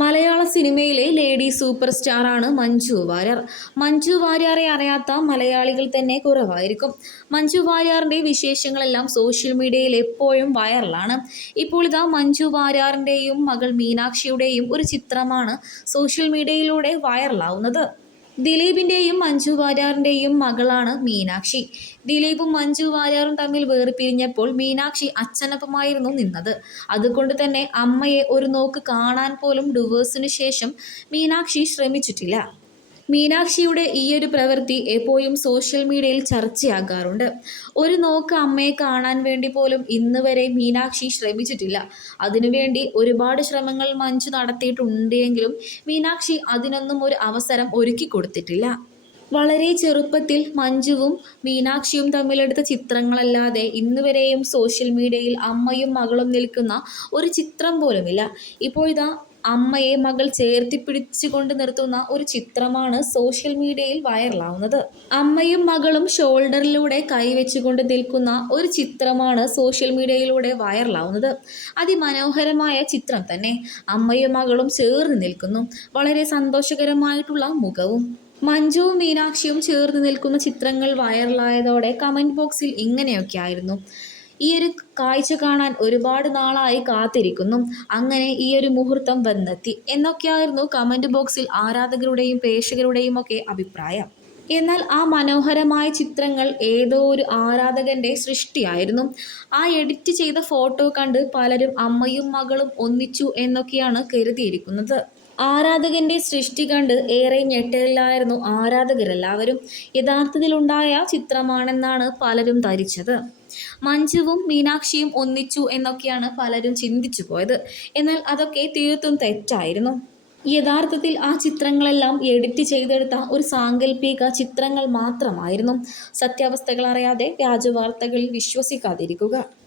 മലയാള സിനിമയിലെ lady super സ്റ്റാറാണ് മഞ്ജു വാര്യർ. മഞ്ജു വാര്യറെ അറിയാത്ത മലയാളികൾ തന്നെ കുറവായിരിക്കും. മഞ്ജു വാര്യാറിന്റെ വിശേഷങ്ങളെല്ലാം സോഷ്യൽ മീഡിയയിൽ എപ്പോഴും വൈറലാണ്. ഇപ്പോൾ ഇതാ മഞ്ജു വാര്യാറിന്റെയും മകൾ മീനാക്ഷിയുടെയും ഒരു ചിത്രമാണ് സോഷ്യൽ മീഡിയയിലൂടെ വൈറലാവുന്നത്. ദിലീപിന്റെയും മഞ്ജു വാര്യാറിന്റെയും മകളാണ് മീനാക്ഷി. ദിലീപും മഞ്ജു വാര്യാറും തമ്മിൽ വേർപിരിഞ്ഞപ്പോൾ മീനാക്ഷി അച്ഛനൊപ്പമായിരുന്നു നിന്നത്. അതുകൊണ്ട് തന്നെ അമ്മയെ ഒരു നോക്ക് കാണാൻ പോലും ഡിവോഴ്സിനു ശേഷം മീനാക്ഷി ശ്രമിച്ചിട്ടില്ല. മീനാക്ഷിയുടെ ഈയൊരു പ്രവൃത്തി എപ്പോഴും സോഷ്യൽ മീഡിയയിൽ ചർച്ചയാകാറുണ്ട്. ഒരു നോക്ക് അമ്മയെ കാണാൻ വേണ്ടി പോലും ഇന്ന് വരെ മീനാക്ഷി ശ്രമിച്ചിട്ടില്ല. അതിനുവേണ്ടി ഒരുപാട് ശ്രമങ്ങൾ മഞ്ജു നടത്തിയിട്ടുണ്ടെങ്കിലും മീനാക്ഷി അതിനൊന്നും ഒരു അവസരം ഒരുക്കി കൊടുത്തിട്ടില്ല. വളരെ ചെറുപ്പത്തിൽ മഞ്ജുവും മീനാക്ഷിയും തമ്മിലെടുത്ത ചിത്രങ്ങളല്ലാതെ ഇന്നുവരെയും സോഷ്യൽ മീഡിയയിൽ അമ്മയും മകളും നിൽക്കുന്ന ഒരു ചിത്രം പോലുമില്ല. ഇപ്പോൾ ഇതാ അമ്മയെ മകൾ ചേർത്തി പിടിച്ചുകൊണ്ട് നിർത്തുന്ന ഒരു ചിത്രമാണ് സോഷ്യൽ മീഡിയയിൽ വൈറലാവുന്നത്. അമ്മയും മകളും ഷോൾഡറിലൂടെ കൈവച്ചുകൊണ്ട് നിൽക്കുന്ന ഒരു ചിത്രമാണ് സോഷ്യൽ മീഡിയയിലൂടെ വൈറലാവുന്നത്. അതിമനോഹരമായ ചിത്രം തന്നെ. അമ്മയും മകളും ചേർന്ന് നിൽക്കുന്നു. വളരെ സന്തോഷകരമായിട്ടുള്ള മുഖവും. മഞ്ജുവും മീനാക്ഷിയും ചേർന്ന് നിൽക്കുന്ന ചിത്രങ്ങൾ വൈറലായതോടെ കമന്റ് ബോക്സിൽ ഇങ്ങനെയൊക്കെ ആയിരുന്നു ഈ ഒരു കാഴ്ച കാണാൻ ഒരുപാട് നാളായി കാത്തിരിക്കുന്നു. അങ്ങനെ ഈ ഒരു മുഹൂർത്തം വന്നെത്തി. എന്നൊക്കെയായിരുന്നു കമന്റ് ബോക്സിൽ ആരാധകരുടെയും പ്രേക്ഷകരുടെയും ഒക്കെ അഭിപ്രായം. എന്നാൽ ആ മനോഹരമായ ചിത്രങ്ങൾ ഏതോ ഒരു ആരാധകന്റെ സൃഷ്ടിയായിരുന്നു. ആ എഡിറ്റ് ചെയ്ത ഫോട്ടോ കണ്ട് പലരും അമ്മയും മകളും ഒന്നിച്ചു എന്നൊക്കെയാണ് കരുതിയിരിക്കുന്നത്. ആരാധകന്റെ സൃഷ്ടി കണ്ട് ഏറെ ഞെട്ടലിലായിരുന്നു ആരാധകരെല്ലാവരും. യഥാർത്ഥത്തിലുണ്ടായ ചിത്രമാണെന്നാണ് പലരും ധരിച്ചത്. മഞ്ജുവും മീനാക്ഷിയും ഒന്നിച്ചു എന്നൊക്കെയാണ് പലരും ചിന്തിച്ചു പോയത്. എന്നാൽ അതൊക്കെ തീർത്തും തെറ്റായിരുന്നു. യഥാർത്ഥത്തിൽ ആ ചിത്രങ്ങളെല്ലാം എഡിറ്റ് ചെയ്തെടുത്ത ഒരു സാങ്കല്പിക ചിത്രങ്ങൾ മാത്രമായിരുന്നു. സത്യാവസ്ഥകൾ അറിയാതെ വ്യാജവാർത്തകളിൽ വിശ്വസിക്കാതിരിക്കുക.